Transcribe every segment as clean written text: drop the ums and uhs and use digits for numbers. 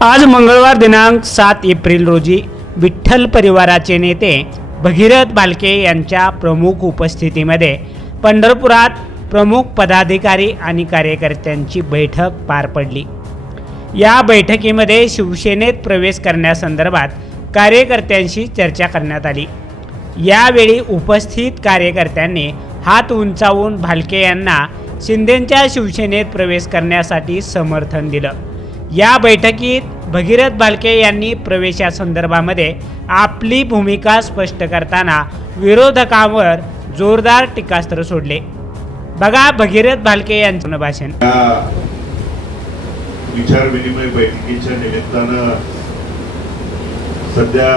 आज मंगळवार दिनांक 7 एप्रिल रोजी विठ्ठल परिवाराचे नेते भगीरथ भालके यांच्या प्रमुख उपस्थितीमध्ये पंढरपुरात प्रमुख पदाधिकारी आणि कार्यकर्त्यांची बैठक पार पडली। या बैठकीमध्ये शिवसेनेत प्रवेश करण्यासंदर्भात कार्यकर्त्यांशी चर्चा करण्यात आली। यावेळी उपस्थित कार्यकर्त्यांनी हात उंचावून भालके यांना शिंदेंच्या शिवसेनेत प्रवेश करण्यासाठी समर्थन दिलं। या बैठकीत भगीरथ भालके यांनी प्रवेशासंदर्भामध्ये आपली भूमिका स्पष्ट करताना विरोधकांवर जोरदार टीकास्त्र सोडले। बघा भगीरथ भालके यांचं भाषण। विचार विनिमय बैठकीच्या निमित्तानं सध्या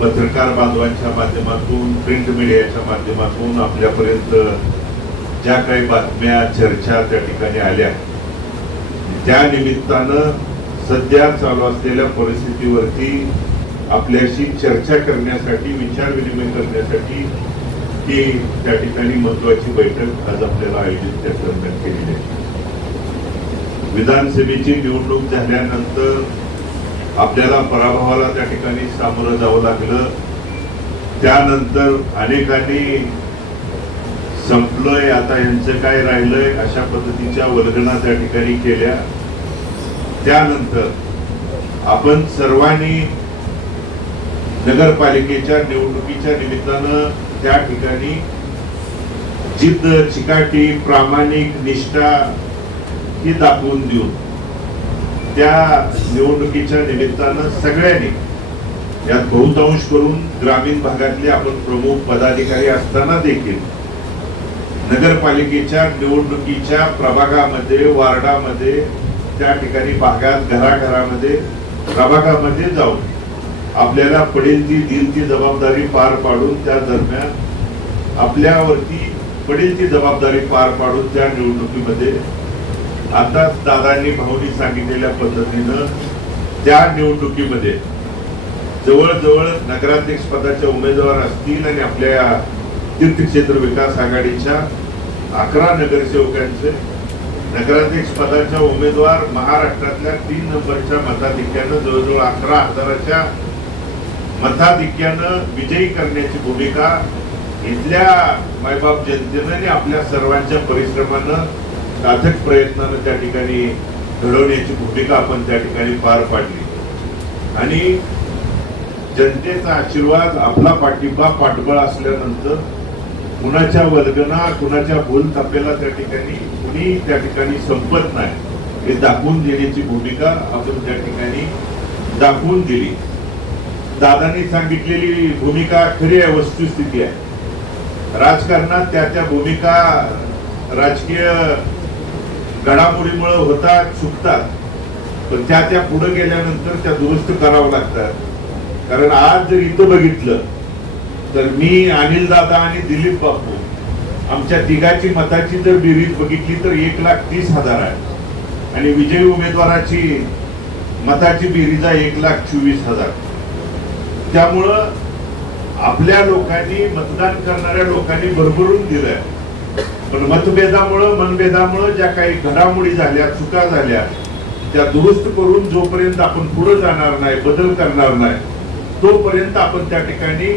पत्रकार बांधवांच्या माध्यमातून प्रिंट मीडियाच्या माध्यमातून आपल्यापर्यंत ज्या काही बातम्या चर्चा त्या ठिकाणी आल्या त्या निमित्तानं सध्या चालू असलेल्या परिस्थितीवरती आपल्याशी चर्चा करण्यासाठी विचार विनिमय करण्यासाठी ही त्या ठिकाणी महत्वाची बैठक आज आपल्याला आयोजित त्या दरम्यान केलेली आहे। विधानसभेची निवडणूक झाल्यानंतर आपल्याला पराभवाला त्या ठिकाणी सामोरं जावं लागलं। त्यानंतर अनेकांनी संपलंय आता यांचं काय राहिलंय अशा पद्धतीच्या वल्गना त्या ठिकाणी केल्या। त्यानंतर आपण सर्वांनी नगरपालिकेच्या निवडणुकीच्या निमित्तानं त्या ठिकाणी जिद्द चिकाटी प्रामाणिक निष्ठा ही दाखवून देऊन त्या निवडणुकीच्या निमित्तानं सगळ्यांनी यात बहुतांश करून ग्रामीण भागातले आपण प्रमुख पदाधिकारी असताना देखील नगरपालिकेच्या निवडणुकीच्या प्रभागामध्ये वार्डामध्ये त्या ठिकाणी भागात घराघरामध्ये प्रभागामध्ये जाऊन आपल्याला पडेल ती दिल ती जबाबदारी पार पाडून त्या दरम्यान आपल्यावरती पडेल ती जबाबदारी पार पाडून त्या निवडणुकीमध्ये आता दादांनी भाऊनी सांगितलेल्या पद्धतीनं त्या निवडणुकीमध्ये जवळजवळ नगराध्यक्ष पदाचे उमेदवार असतील आणि आपल्या तीर्थक्षेत्र विकास आघाडीच्या 11 नगरसेवकांचे नगराध्यक्ष पदाच्या उमेदवार महाराष्ट्रातल्या 3 नंबरच्या मताधिक्यानं जवळजवळ 11,000च्या मताधिक्यानं विजयी करण्याची भूमिका इथल्या मायबाप जनतेनं आणि आपल्या सर्वांच्या परिश्रमानं साधक प्रयत्नानं त्या ठिकाणी घडवण्याची भूमिका आपण त्या ठिकाणी पार पाडली आणि जनतेचा आशीर्वाद आपला पाठिंबा पाठबळ असल्यानंतर कुणाच्या वल्गना कुणाच्या बोल तापेला त्या ठिकाणी कुणी त्या ठिकाणी संपत नाही हे दाखवून देण्याची भूमिका आपण त्या ठिकाणी दाखवून दिली। दादांनी सांगितलेली भूमिका खरी आहे, वस्तुस्थिती आहे। राजकारणात त्या भूमिका राजकीय घडामोडीमुळे होतात चुकतात पण त्या पुढे गेल्यानंतर त्या दुरुस्त करावं लागतात। कारण आज जर इथं बघितलं तर मी अनिल दादा आणि दिलीप बापू आमच्या तिघाची मताची जर बेरीज बघितली तर 1,30,000 आहे आणि विजयी उमेदवाराची मताची बेरीज आहे 1,24,000। त्यामुळं आपल्या लोकांनी मतदान करणाऱ्या लोकांनी भरभरून दिलंय पण मतभेदामुळं मनभेदामुळं ज्या काही घडामोडी झाल्या चुका झाल्या त्या दुरुस्त करून जोपर्यंत आपण पुढे जाणार नाही बदल करणार नाही तोपर्यंत आपण त्या ठिकाणी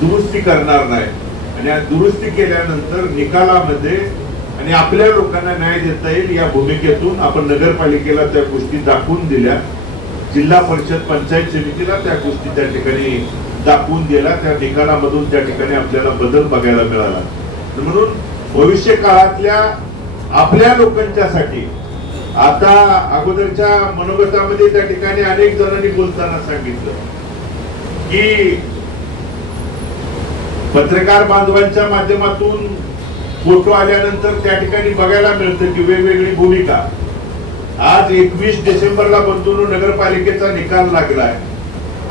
दुरुस्ती करणार नाही आणि दुरुस्ती केल्यानंतर निकालामध्ये आणि आपल्या लोकांना न्याय देता येईल या भूमिकेतून आपण नगरपालिकेला त्या गोष्टी दाखवून दिल्या। जिल्हा परिषद पंचायत समितीला त्या गोष्टी त्या ठिकाणी दाखवून दिल्या। त्या निकालामधून त्या ठिकाणी आपल्याला बदल बघायला मिळाला। म्हणून भविष्य काळातल्या आपल्या लोकांच्यासाठी आता अगोदरच्या मनोगतामध्ये त्या ठिकाणी अनेक जणांनी बोलताना सांगितलं की पत्रकार बांधवांच्या माध्यमातून फोटो आल्यानंतर त्या ठिकाणी बघायला मिळतं की वेगवेगळी भूमिका। आज 21 डिसेंबरला बंधुरू नगरपालिकेचा निकाल लागलाय।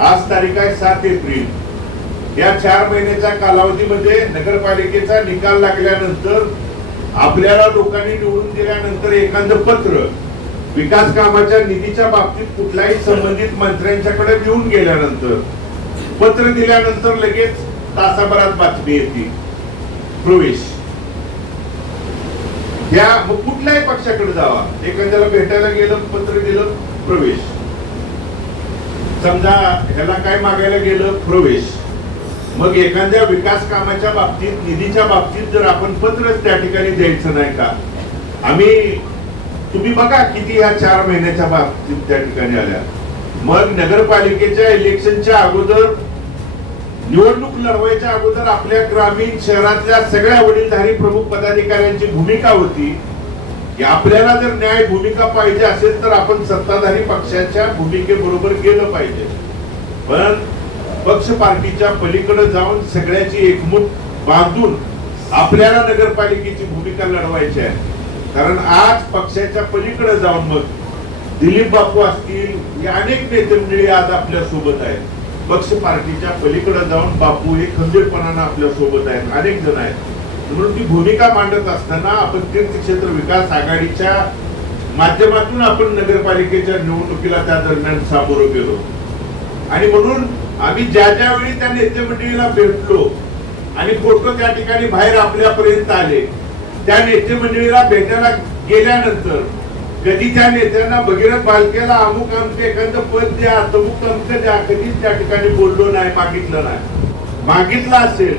आज तारीख आहे 7 एप्रिल। या 4 महिन्याच्या कालावधीमध्ये नगरपालिकेचा निकाल लागल्यानंतर आपल्याला लोकांनी निवडून दिल्यानंतर एखादं पत्र विकास कामाच्या निधीच्या बाबतीत कुठल्याही संबंधित मंत्र्यांच्याकडे घेऊन गेल्यानंतर पत्र दिल्यानंतर लगेच तासाभरात बातमी येते प्रवेश त्या मग कुठल्याही पक्षाकडे जावा, एखाद्याला भेटायला गेलं, पत्र दिलं, प्रवेश. समजा ह्याला काय मागायला गेलं, प्रवेश. मग एखाद्या विकास कामाच्या बाबतीत, निधीच्या बाबतीत जर आपण पत्रच त्या ठिकाणी द्यायचं नाही का? तुम्ही बघा किती ह्या 4 महिन्याच्या बाबतीत त्या ठिकाणी आल्या. मग नगरपालिकेच्या इलेक्शनच्या अगोदर, निवडणूक लढवायच्या अगोदर आपल्या ग्रामीण शहरातल्या सगळ्या वडीलधारी प्रमुख पदाधिकाऱ्यांची भूमिका होती की आपल्याला जर न्याय भूमिका पाहिजे असेल तर आपण सत्ताधारी पक्षाच्या भूमिकेबरोबर गेलं पाहिजे. पण पक्ष पार्टीच्या पलीकडे जाऊन सगळ्याची एकमूट बांधून आपल्याला नगरपालिकेची भूमिका लढवायची आहे. कारण आज पक्षाच्या पलीकडे जाऊन मग दिलीप बापू असतील, या अनेक नेते मंडळी आज आपल्या सोबत आहेत. पक्ष पार्टीच्या पलीकडे जाऊन बापू हे खंबीरपणानं आपल्या सोबत आहेत, अनेक जण आहेत. म्हणून ती भूमिका मांडत असताना आपण तीर्थक्षेत्र विकास आघाडीच्या माध्यमातून आपण नगरपालिकेच्या निवडणुकीला त्या दरम्यान सामोरं गेलो. आणि म्हणून आम्ही ज्या वेळी त्या नेते मंडळीला भेटलो आणि फोटो त्या ठिकाणी बाहेर आपल्यापर्यंत आले, त्या नेते मंडळीला भेटायला गेल्यानंतर कधी त्या नेत्यांना भगीरथ बालकेला अमुक आमचे एखादं पद द्या, तमुक अमुक द्या, कधीच त्या ठिकाणी बोललो नाही, मागितलं नाही. मागितलं असेल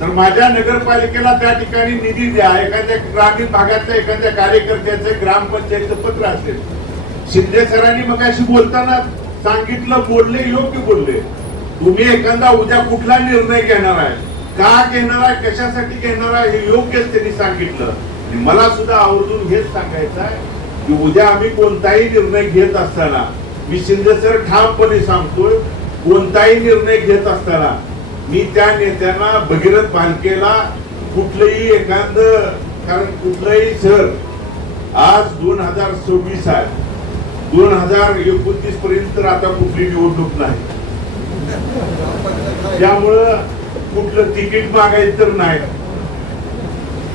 तर माझ्या नगरपालिकेला त्या ठिकाणी निधी द्या, एखाद्या ग्रामीण भागातल्या एखाद्या कार्यकर्त्याचं ग्रामपंचायतचं पत्र असेल. शिंदे सरांनी मगाशी बोलताना सांगितलं, बोलले, योग्य बोलले. तुम्ही एखादा उद्या कुठला निर्णय घेणार आहे, का घेणार आहे, कशासाठी घेणार आहे, हे योग्यच त्यांनी सांगितलं. आणि मला सुद्धा आवर्जून हेच सांगायचं आहे की उद्या आम्ही कोणताही निर्णय घेत असताना, मी शिंदे सर ठामपणे सांगतोय, कोणताही निर्णय घेत असताना मी त्या नेत्यांना भगीरथ बालकेला कुठलंही एखादं, कारण कुठलंही सर आज 2026 आहे, 2029 पर्यंत तर आता कुठली निवडणूक नाही, त्यामुळं कुठलं तिकीट मागायचं तर नाही.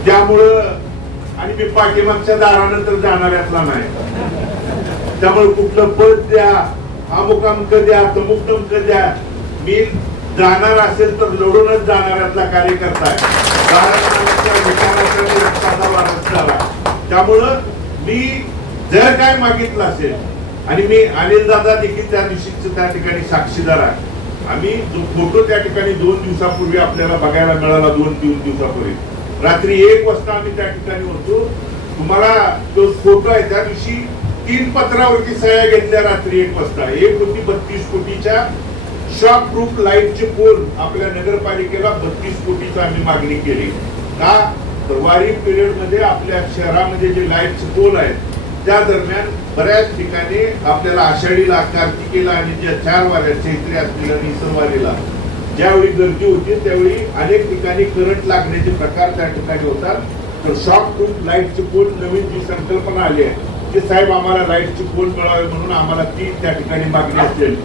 त्यामुळं आणि मी पाठीमागच्या दारानंतर जाणाऱ्यातला नाही. त्यामुळे कुठलं पद द्या, अमुक अमुक द्या, तमुक तमुक द्या, मी जाणार असेल तर लढूनच जाणाऱ्यातला कार्यकर्ता आहे. त्यामुळं मी जर काय मागितलं असेल, आणि मी अनिल दादा देखील त्या दिवशी त्या ठिकाणी साक्षीदार आहे. आम्ही जो फोटो त्या ठिकाणी 2 दिवसापूर्वी आपल्याला बघायला मिळाला, 2-3 दिवसापूर्वी रात्री 1 वाजता आम्ही त्या ठिकाणी होतो. तुम्हाला तो फोटो आहे, त्या दिवशी 3 पत्रावरती सह्या घेतल्या रात्री 1 वाजता. एक होती 32 कोटीच्या शॉक प्रूफ लाईटचे पोल, आपल्या नगरपालिकेला 32 कोटीची आम्ही मागणी केली. का तर वारी पिरियड मध्ये आपल्या शहरामध्ये जे लाईटचे पोल आहेत त्या दरम्यान बऱ्याच ठिकाणी आपल्याला आषाढीला, कार्तिकेला आणि ज्या 4 वाऱ्या, चैत्री असतील आणि इतर वारीला ज्यावेळी गर्दी होती त्यावेळी अनेक ठिकाणी करंट लागण्याचे प्रकार त्या ठिकाणी होतात. तर शॉक प्रूफ लाईटचे पोल नवीन जी संकल्पना आली आहे की साहेब आम्हाला लाईटचे पोल मिळावे म्हणून आम्हाला ती त्या ठिकाणी मागणी असेल.